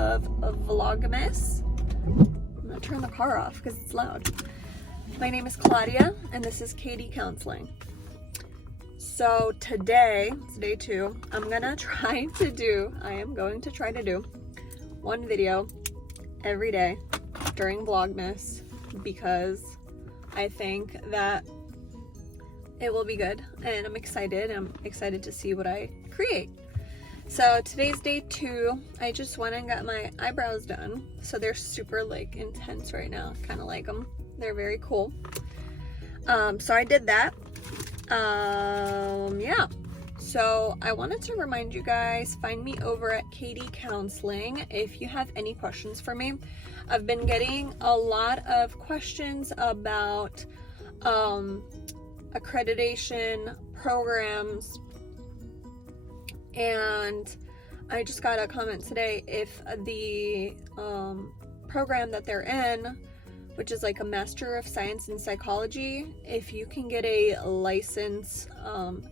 of Vlogmas. I'm gonna turn the car off because it's loud. My name is Claudia and this is Katie Counseling. So today, it's day 2, I am going to try to do one video every day during Vlogmas because I think that it will be good and I'm excited to see what I create. So today's day 2. I just went and got my eyebrows done. So they're super like intense right now. Kind of like them. They're very cool. So I did that. Yeah. So I wanted to remind you guys, find me over at Katie Counseling if you have any questions for me. I've been getting a lot of questions about accreditation programs, and I just got a comment today if the program that they're in, which is like a Master of Science in Psychology, if you can get a license,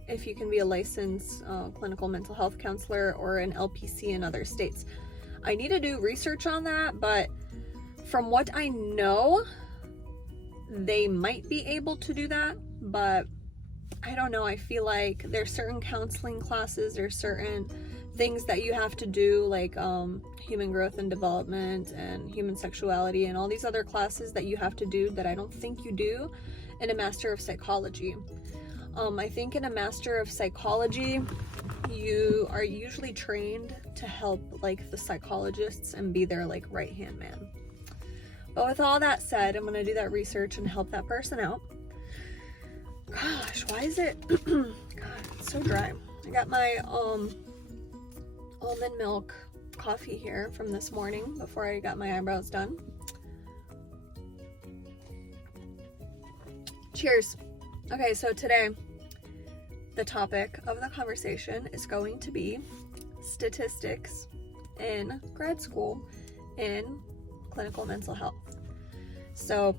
if you can be a licensed clinical mental health counselor or an LPC in other states. I need to do research on that, but from what I know, they might be able to do that, but I don't know. I feel like there's certain counseling classes, there's certain things that you have to do, like human growth and development and human sexuality and all these other classes that you have to do that I don't think you do in a Master of Psychology. I think in a Master of Psychology, you are usually trained to help like the psychologists and be their like right-hand man. But with all that said, I'm gonna do that research and help that person out. Gosh, why is it, God, it's so dry. I got my almond milk coffee here from this morning before I got my eyebrows done. Cheers. Okay, so today the topic of the conversation is going to be statistics in grad school in clinical mental health. So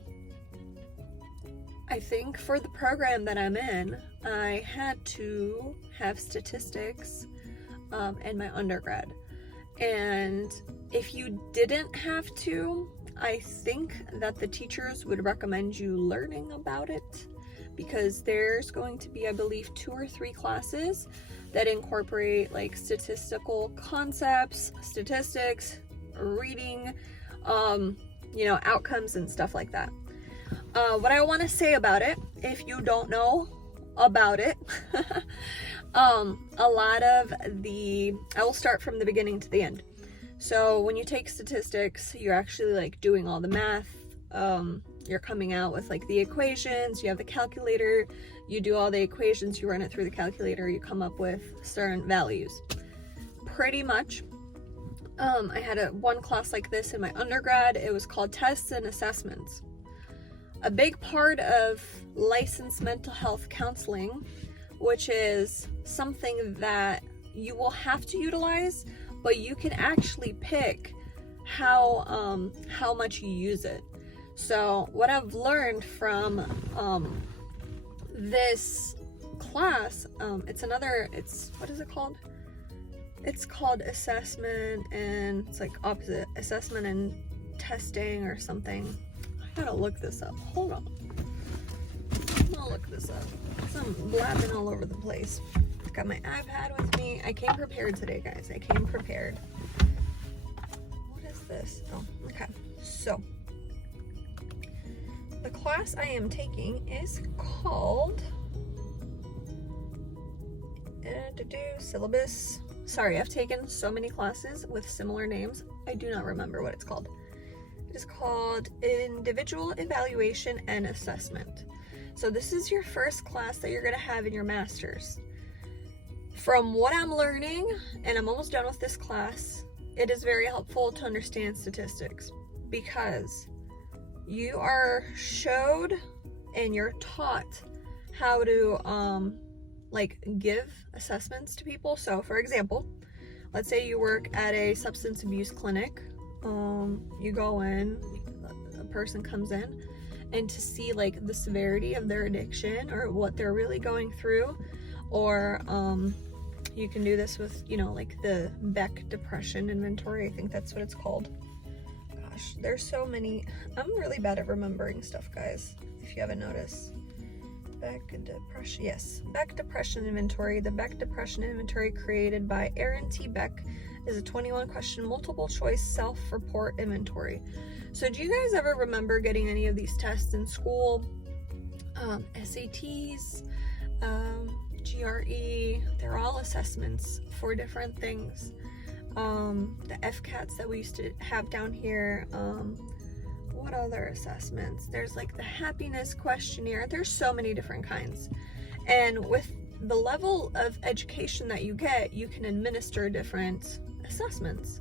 I think for the program that I'm in, I had to have statistics in my undergrad. And if you didn't have to, I think that the teachers would recommend you learning about it because there's going to be, I believe, 2 or 3 classes that incorporate like statistical concepts, statistics, reading, outcomes and stuff like that. What I want to say about it, if you don't know about it, I will start from the beginning to the end. So when you take statistics, you're actually like doing all the math. You're coming out with like the equations, you have the calculator, you do all the equations, you run it through the calculator, you come up with certain values. Pretty much. I had one class like this in my undergrad. It was called Tests and Assessments. A big part of licensed mental health counseling, which is something that you will have to utilize, but you can actually pick how much you use it. So what I've learned from this class, what is it called? It's called assessment, and it's like opposite, assessment and testing or something. I gotta look this up. Hold on. I'm gonna look this up. I'm blabbing all over the place. Got my iPad with me. I came prepared today, guys. I came prepared. What is this? Oh, okay. So, the class I am taking is called syllabus. Sorry, I've taken so many classes with similar names. I do not remember what it's called. It is called Individual Evaluation and Assessment. So this is your first class that you're going to have in your master's. From what I'm learning, and I'm almost done with this class, it is very helpful to understand statistics because you are showed and you're taught how to give assessments to people. So for example, let's say you work at a substance abuse clinic. You go in, a person comes in, and to see like the severity of their addiction or what they're really going through, or You can do this with, you know, like the Beck depression inventory. I think that's what it's called. Gosh, there's so many. I'm really bad at remembering stuff, guys, if you haven't noticed. Beck depression, yes. Beck depression inventory. The Beck depression inventory, created by Aaron T. Beck, is a 21-question multiple choice self-report inventory. So do you guys ever remember getting any of these tests in school? SATs, GRE, they're all assessments for different things. The FCATs that we used to have down here, what other assessments? There's like the happiness questionnaire. There's so many different kinds. And with the level of education that you get, you can administer different assessments.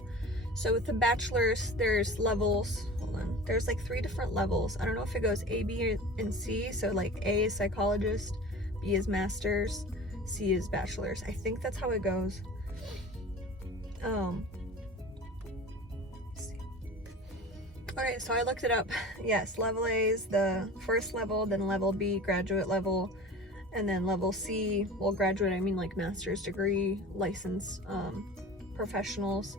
So with the bachelor's, there's levels. Hold on. There's like 3 different levels. I don't know if it goes A, B, and C. So like A is psychologist, B is master's, C is bachelor's. I think that's how it goes. Alright, so I looked it up. Yes, level A is the first level, then level B, graduate level, and then level C, well, graduate, I mean like master's degree, licensed professionals.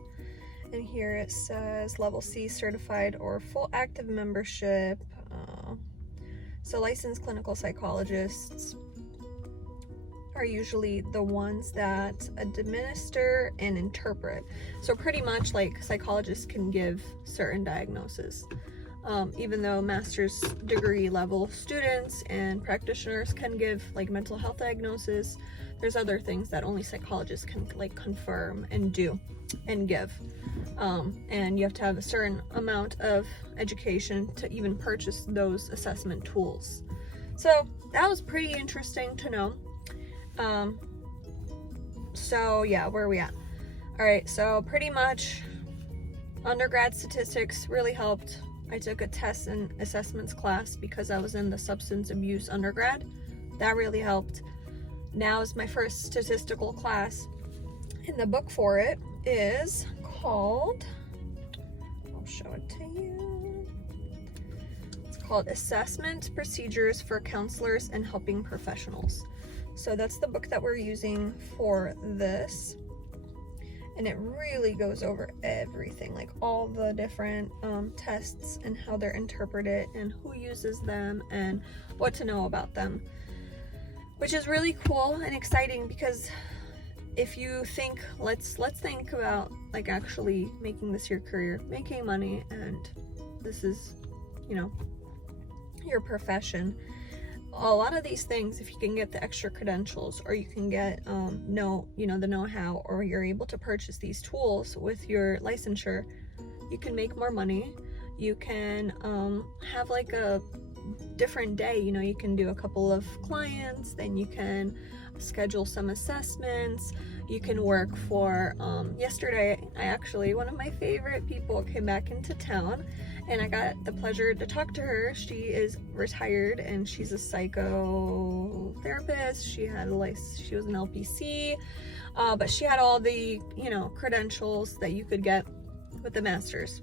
And here it says level C, certified or full active membership. So licensed clinical psychologists are usually the ones that administer and interpret. So pretty much like psychologists can give certain diagnoses. Even though master's degree level students and practitioners can give like mental health diagnosis, there's other things that only psychologists can like confirm and do and give. And you have to have a certain amount of education to even purchase those assessment tools. So that was pretty interesting to know. So yeah, where are we at? All right, so pretty much undergrad statistics really helped. I took a test and assessments class because I was in the substance abuse undergrad. That really helped. Now is my first statistical class, and the book for it is called, I'll show it to you. It's called Assessment Procedures for Counselors and Helping Professionals. So that's the book that we're using for this. And it really goes over everything, like all the different tests and how they're interpreted and who uses them and what to know about them, which is really cool and exciting, because if you think, let's think about like actually making this your career, making money, and this is, you know, your profession. A lot of these things, if you can get the extra credentials, or you can get the know-how, or you're able to purchase these tools with your licensure, you can make more money. You can have like a different day, you know, you can do a couple of clients, then you can schedule some assessments, you can work for yesterday one of my favorite people came back into town, and I got the pleasure to talk to her. She is retired and she's a psychotherapist. She was an LPC, but she had all the, you know, credentials that you could get with the masters.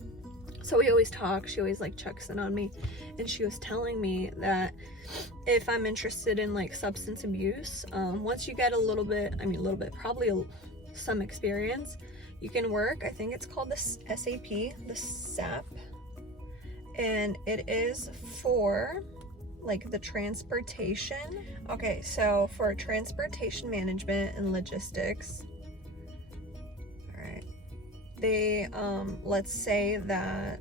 So we always talk. She always like checks in on me, and she was telling me that if I'm interested in like substance abuse, once you get some experience, you can work. I think it's called the SAP, the SAP. And it is for like the transportation. Okay, so for transportation management and logistics, all right, they let's say that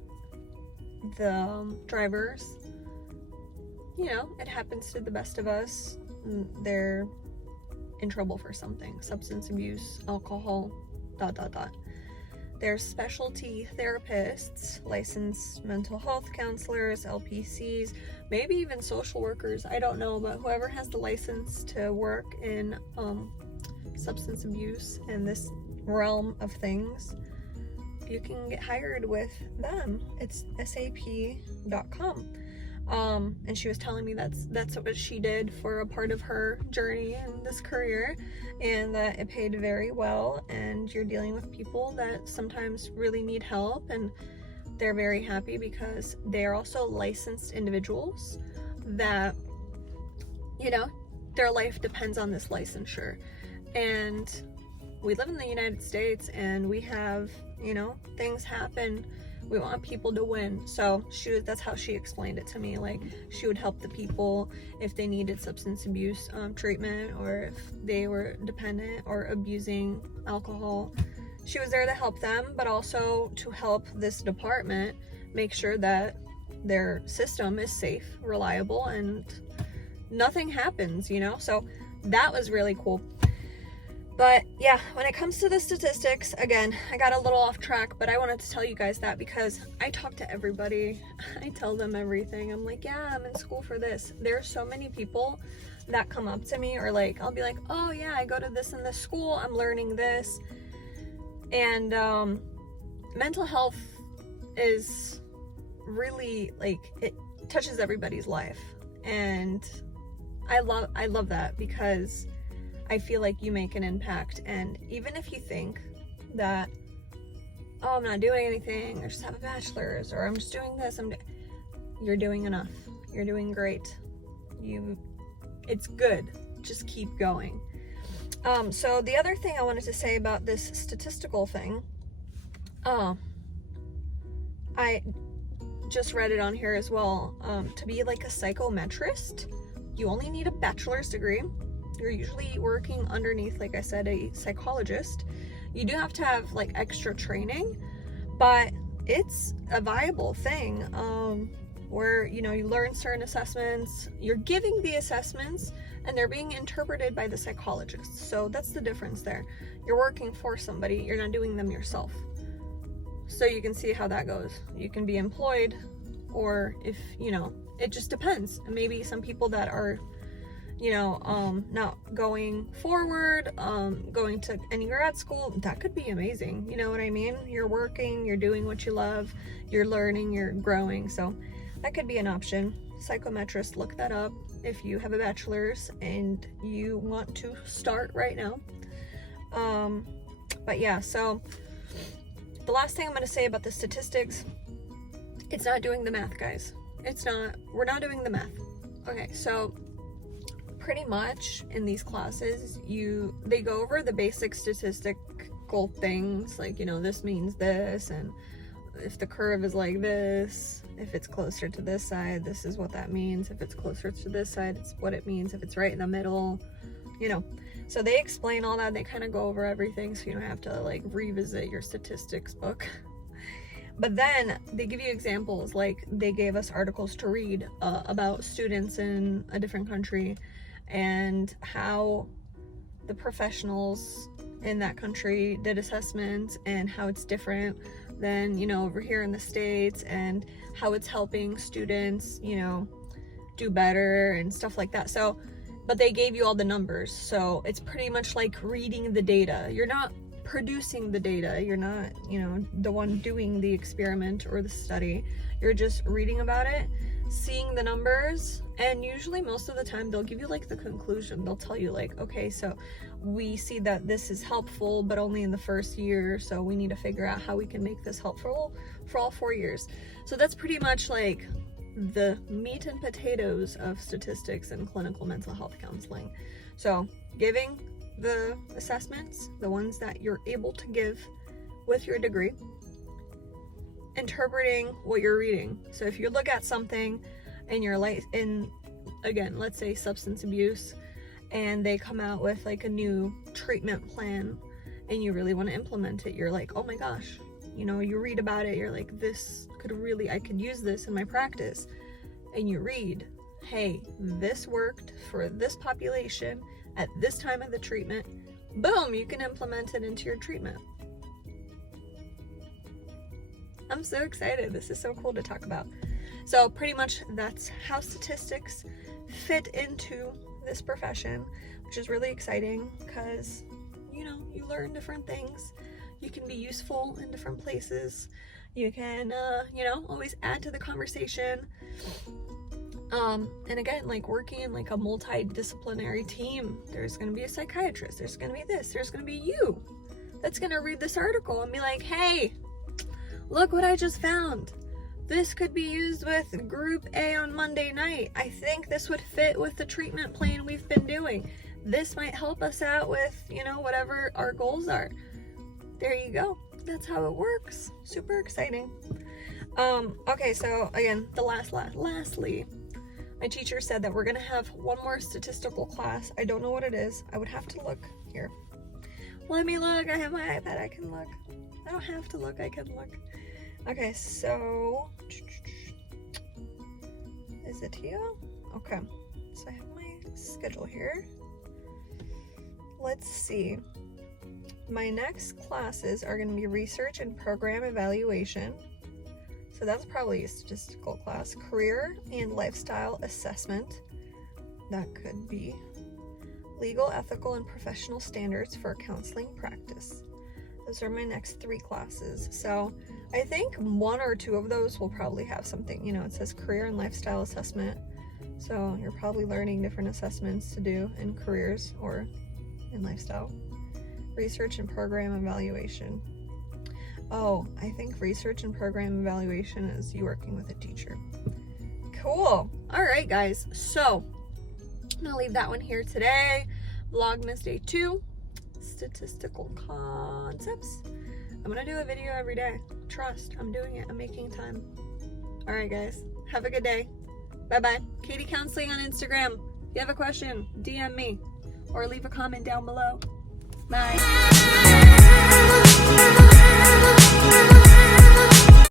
the drivers, you know, it happens to the best of us, they're in trouble for something, substance abuse, alcohol, ... There's specialty therapists, licensed mental health counselors, LPCs, maybe even social workers, I don't know, but whoever has the license to work in substance abuse and this realm of things, you can get hired with them. It's sap.com. And she was telling me that's what she did for a part of her journey in this career, and that it paid very well, and you're dealing with people that sometimes really need help, and they're very happy because they are also licensed individuals that, you know, their life depends on this licensure. And we live in the United States and we have, you know, things happen. We want people to win. So that's how she explained it to me. Like, she would help the people if they needed substance abuse treatment, or if they were dependent or abusing alcohol. She was there to help them, but also to help this department make sure that their system is safe, reliable, and nothing happens, you know? So that was really cool. But yeah, when it comes to the statistics, again, I got a little off track, but I wanted to tell you guys that because I talk to everybody. I tell them everything. I'm like, yeah, I'm in school for this. There are so many people that come up to me, or like, I'll be like, oh yeah, I go to this and this school, I'm learning this. And mental health is really, like, it touches everybody's life. And I love that, because I feel like you make an impact. And even if you think that, oh, I'm not doing anything, I just have a bachelor's, or I'm just doing this, you're doing enough. You're doing great. It's good. Just keep going. So the other thing I wanted to say about this statistical thing, I just read it on here as well. To be like a psychometrist, you only need a bachelor's degree. You're usually working underneath, like I said, a psychologist. You do have to have like extra training, but it's a viable thing, where, you know, you learn certain assessments, you're giving the assessments, and they're being interpreted by the psychologist. So that's the difference there. You're working for somebody, you're not doing them yourself. So you can see how that goes. You can be employed, or if, you know, it just depends. Maybe some people that are, you know, not going forward, going to any grad school, that could be amazing. You know what I mean? You're working, you're doing what you love, you're learning, you're growing. So that could be an option. Psychometrist, look that up if you have a bachelor's and you want to start right now. But yeah, so the last thing I'm going to say about the statistics, it's not doing the math, guys. We're not doing the math. Okay, so pretty much in these classes, they go over the basic statistical things, like, you know, this means this, and if the curve is like this, if it's closer to this side, this is what that means. If it's closer to this side, it's what it means. If it's right in the middle, you know. So they explain all that. They kind of go over everything, so you don't have to like revisit your statistics book. But then they give you examples, like they gave us articles to read about students in a different country and how the professionals in that country did assessments, and how it's different than, you know, over here in the States, and how it's helping students, you know, do better and stuff like that. So, but they gave you all the numbers, so it's pretty much like reading the data. You're not producing the data, you're not, you know, the one doing the experiment or the study. You're just reading about it, seeing the numbers, and usually most of the time they'll give you like the conclusion. They'll tell you like, okay, so we see that this is helpful, but only in the first year, so we need to figure out how we can make this helpful for all 4 years. So that's pretty much like the meat and potatoes of statistics and clinical mental health counseling. So giving the assessments, the ones that you're able to give with your degree, interpreting what you're reading. So if you look at something and you're like, again, let's say substance abuse, and they come out with like a new treatment plan and you really want to implement it, you're like, oh my gosh, you know, you read about it, you're like, I could use this in my practice. And you read, hey, this worked for this population at this time of the treatment. Boom, you can implement it into your treatment. I'm so excited. This is so cool to talk about. So pretty much that's how statistics fit into this profession, which is really exciting because, you know, you learn different things. You can be useful in different places. You can, you know, always add to the conversation. And again, like working in like a multidisciplinary team, there's going to be a psychiatrist, there's going to be this, there's going to be you that's going to read this article and be like, hey, look what I just found. This could be used with group A on Monday night. I think this would fit with the treatment plan we've been doing. this might help us out with, you know, whatever our goals are. There you go. That's how it works. Super exciting. Okay, so again, lastly, my teacher said that we're gonna have one more statistical class. I don't know what it is. I would have to look here. Let me look. I have my iPad. I can look. I don't have to look. I can look. Okay, so is it here? Okay, so I have my schedule here. Let's see. My next classes are going to be research and program evaluation. So that's probably a statistical class. Career and lifestyle assessment. That could be. Legal, ethical, and professional standards for counseling practice. Those are my next 3 classes. So I think 1 or 2 of those will probably have something. You know, it says career and lifestyle assessment. So you're probably learning different assessments to do in careers or in lifestyle. Research and program evaluation. Oh, I think research and program evaluation is you working with a teacher. Cool. All right, guys. So I'm gonna leave that one here today. Vlogmas day 2, statistical concepts. I'm gonna do a video every day. Trust, I'm doing it. I'm making time. All right, guys. Have a good day. Bye-bye. Katie Counseling on Instagram. If you have a question, DM me or leave a comment down below. Bye.